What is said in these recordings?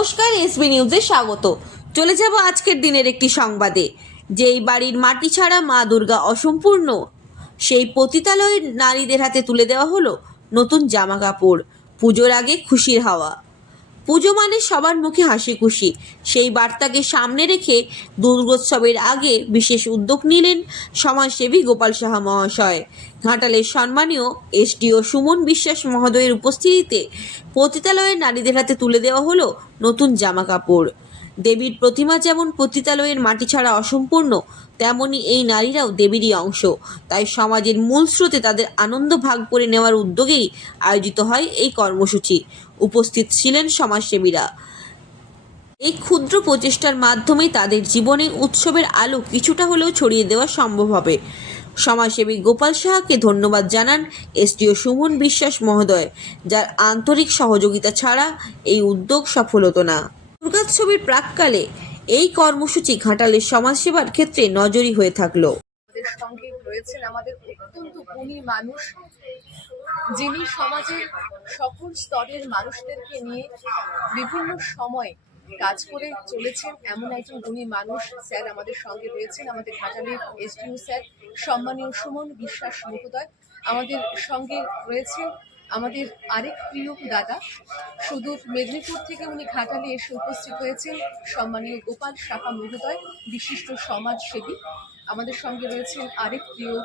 নমস্কার, এসবি নিউজে স্বাগত। চলে যাব আজকের দিনের একটি সংবাদে। যেই বাড়ির মাটি ছাড়া মা দুর্গা অসম্পূর্ণ, সেই পতিতালয়ের নারীদের হাতে তুলে দেওয়া হলো নতুন জামা কাপড় পুজোর আগে খুশির হাওয়া। পুজো মানে সবার মুখে হাসি খুশি সেই বার্তাকে সামনে রেখে দুর্গোৎসবের আগে বিশেষ উদ্যোগ নিলেন সমাজসেবী গোপাল সাহা মহাশয়। ঘাটালের সম্মানীয় এসডিও সুমন বিশ্বাস মহোদয়ের উপস্থিতিতে পতিতালয়ের নারীদের হাতে তুলে দেওয়া হলো নতুন জামা কাপড় দেবীর প্রতিমা যেমন পতিতালয়ের মাটি ছাড়া অসম্পূর্ণ, তেমনি এই নারীরাও দেবীরই অংশ। তাই সমাজের মূল স্রোতে তাদের আনন্দ ভাগ করে নেওয়ার উদ্যোগেই আয়োজিত হয় এই কর্মসূচি। উপস্থিত ছিলেন সমাজসেবীরা। এই ক্ষুদ্র প্রচেষ্টার মাধ্যমে তাদের জীবনে উৎসবের আলো কিছুটা হলেও ছড়িয়ে দেওয়া সম্ভব হবে। সমাজসেবী গোপাল সাহাকে ধন্যবাদ জানান এসডিও সুমন বিশ্বাস মহোদয়, যার আন্তরিক সহযোগিতা ছাড়া এই উদ্যোগ সফল হতো না। দুর্গোৎসবের প্রাককালে এই কর্মসূচি ঘাটালের সমাজসেবার ক্ষেত্রে নজরই হয়ে থাকল। সঙ্গে আমাদের অত্যন্ত গুণী মানুষ, যিনি সমাজের সকল স্তরের মানুষদেরকে নিয়ে বিভিন্ন সময় কাজ করে চলেছেন। এমন একজন গুণী মানুষ স্যার আমাদের সঙ্গে রয়েছেন, আমাদের ঘাটালের এসডিও স্যার, সম্মানীয় সুমন বিশ্বাস মহোদয় আমাদের সঙ্গে রয়েছেন। আমাদের আরেক প্রিয় দাদা, সুদূর মেদিনীপুর থেকে উনি ঘাটালে এসে উপস্থিত হয়েছেন। সম্মানীয় গোপাল সাহা মহোদয়, বিশিষ্ট সমাজসেবী। আমাদের সঙ্গে রয়েছেন আরেক প্রিয়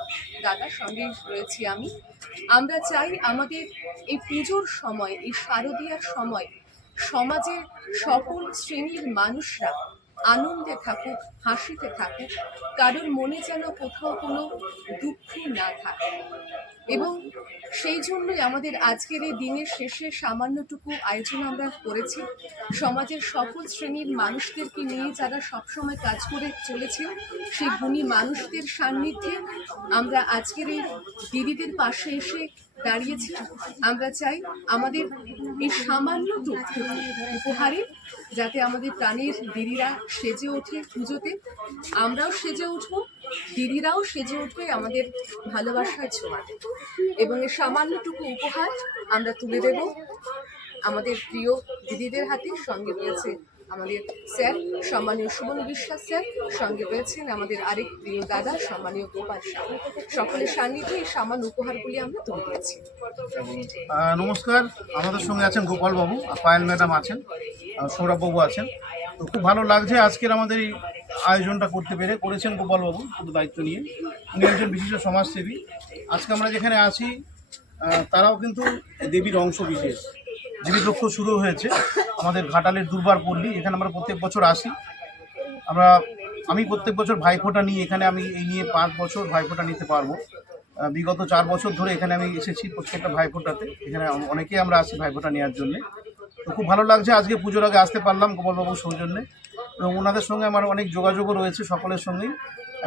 দাদা সঙ্গে রয়েছি আমি। আমরা চাই আমাদের এই পুজোর সময়, এই শারদীয়ার সময়, সমাজের সকল শ্রেণির মানুষরা আনন্দে থাকুক হাসিতে থাকুক কারোর মনে যেন কোথাও কোনো দুঃখ না থাকে। এবং সেই জন্যই আমাদের আজকের এই দিনের শেষে সামান্যটুকু আয়োজন আমরা করেছি। সমাজের সকল শ্রেণির মানুষদেরকে নিয়ে যারা সবসময় কাজ করে চলেছেন, সেই গুণী মানুষদের সান্নিধ্যে আমরা আজকের এই দিদিদের পাশে এসে দাঁড়িয়েছি আমরা চাই আমাদের এই সামান্যটুকু উপহারে যাতে আমাদের প্রাণের দিদিরা সেজে ওঠে পুজোতে। আমরাও সেজে উঠবো, দিদিরাও সেজে উঠবে আমাদের ভালোবাসার ছোঁয়াতে এবং এই সামান্যটুকু উপহার আমরা তুলে দেব আমাদের প্রিয় দিদিদের হাতে, সঙ্গে রয়েছে আমাদের স্যার, সম্মানীয় সুমন বিশ্বাস স্যার, সঙ্গে রয়েছেন আমাদের আরেক প্রিয় দাদা, সম্মানীয় গোপাল শাহ সকলের সান্নিধ্যে এই সামান্য উপহারগুলি আমরা তুলে দিয়েছি। নমস্কার, আমাদের সঙ্গে আছেন গোপাল বাবু পায়েল ম্যাডাম আছেন সৌরভ বাবু আছেন। তো খুব ভালো লাগছে আজকের আমাদের এই আয়োজনটা করতে পেরে। করেছেন গোপালবাবু পুরো দায়িত্ব নিয়ে। উনি একজন বিশিষ্ট সমাজসেবী। আজকে আমরা যেখানে আছি তারাও কিন্তু দেবীর অংশ বিশেষ। জীবিত লক্ষ শুরু হয়েছে। আমাদের ঘাটালের দুর্বার পল্লী, এখানে আমরা প্রত্যেক বছর আসি। আমরা, আমি প্রত্যেক বছর ভাইফোঁটা নিই এখানে আমি এই নিয়ে পাঁচ বছর ভাইফোঁটা নিতে পারব। বিগত চার বছর ধরে এখানে আমি এসেছি প্রত্যেকটা ভাইফোঁটাতে। এখানে অনেকেই আমরা আসি ভাইফোঁটা নেওয়ার জন্যে। তো খুব ভালো লাগছে, আজকে পুজোর আগে আসতে পারলাম গোপালবাবুর সৌজন্যে। এবং ওনাদের সঙ্গে আমার অনেক যোগাযোগও রয়েছে সকলের সঙ্গেই।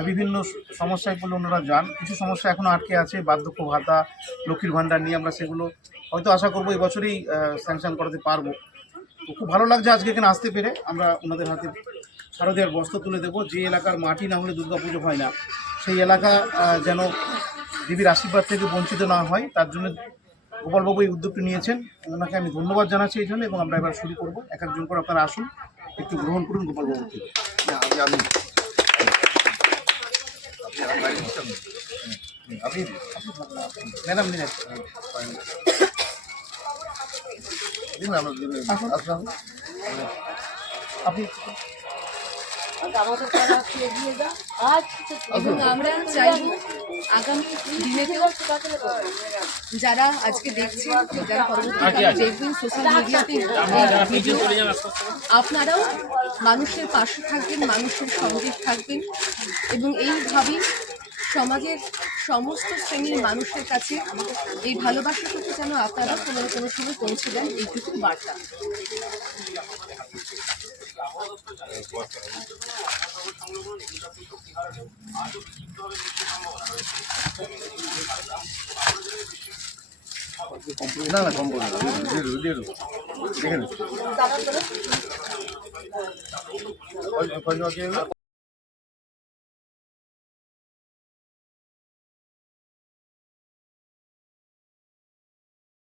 বিভিন্ন সমস্যায় পড়লে ওনারা যান। কিছু সমস্যা এখনও আটকে আছে, বার্ধক্য ভাতা, লক্ষ্মীর ভাণ্ডার নিয়ে আমরা সেগুলো হয়তো আশা করব এই বছরই স্যাংশন করাতে পারব। তো খুব ভালো লাগছে আজকে এখানে আসতে পেরে। আমরা ওনাদের হাতে শারদীয়ার বস্ত্র তুলে দেবো। যে এলাকার মাটি না হলে দুর্গাপুজো হয় না। সেই এলাকা যেন দেবীর আশীর্বাদ থেকে বঞ্চিত না হয়, তার জন্য গোপালবাবু এই উদ্যোগটি নিয়েছেন। ওনাকে আমি ধন্যবাদ জানাচ্ছি এই জন্য এবং আমরা এবার শুরু করব। এক একজন করে আপনারা আসুন, একটু গ্রহণ করুন গোপালবাবু থেকে আপনি ম্যাডাম একটা। দিন আপনি এবং আমরা চাইব আগামী দিনেতেও যারা আজকে দেখছেন যারা পরবর্তীকালে দেখবেন সোশ্যাল মিডিয়াতে আপনারাও মানুষের পাশে থাকবেন মানুষের সঙ্গে থাকবেন এবং এইভাবেই সমাজের সমস্ত শ্রেণির মানুষের কাছে এই ভালোবাসাটুকু যেন আপনারা কোনো না কোনো সময় পৌঁছে দেন এইটুকু বার্তা। না না কম বলুন দিয়ে দেবো দেখে